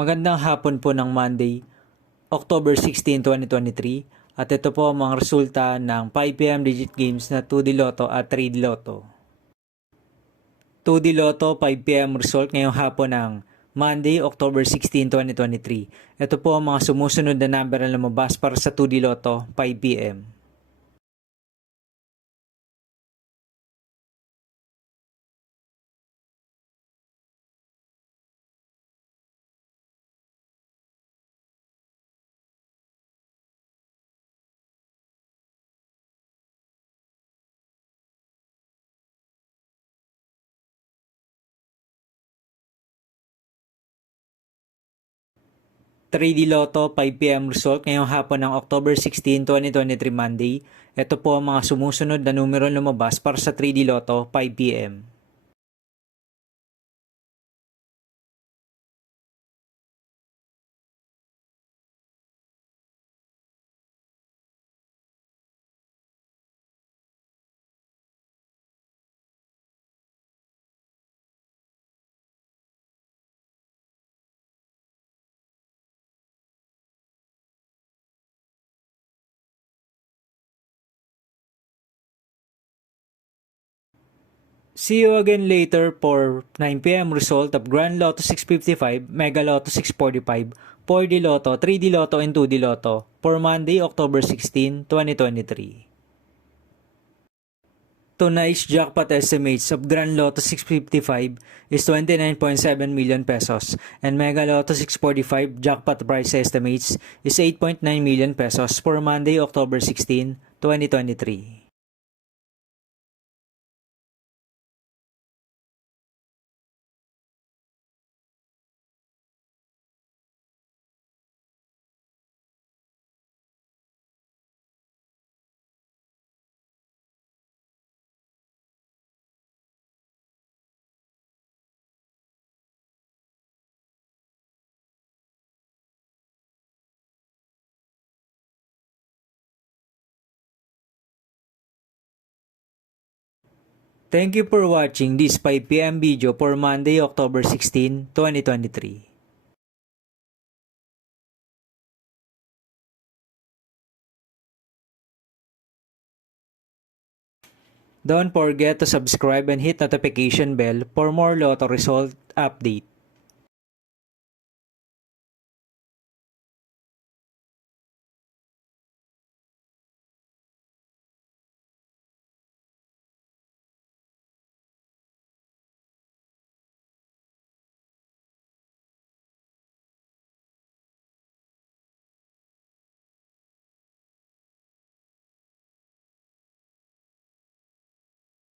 Magandang hapon po ng Monday, October 16, 2023 at ito po ang mga resulta ng 5pm digit games na 2D Lotto at 3D Lotto. 2D Lotto 5pm result ngayong hapon ng Monday, October 16, 2023. Ito po ang mga sumusunod na number na lumabas para sa 2D Lotto 5pm. 3D Lotto 5pm result ngayong hapon ng October 16, 2023 Monday. Ito po ang mga sumusunod na numero lumabas para sa 3D Lotto 5pm. 'See you again later for 9pm result of Grand Lotto 655, Mega Lotto 645, 4D Lotto, 3D Lotto, and 2D Lotto for Monday, October 16, 2023. Tonight's jackpot estimates of Grand Lotto 655 is 29.7 million pesos and Mega Lotto 645 jackpot price estimates is 8.9 million pesos for Monday, October 16, 2023. Thank you for watching this 5pm video for Monday, October 16, 2023. Don't forget to subscribe and hit notification bell for more Lotto result update.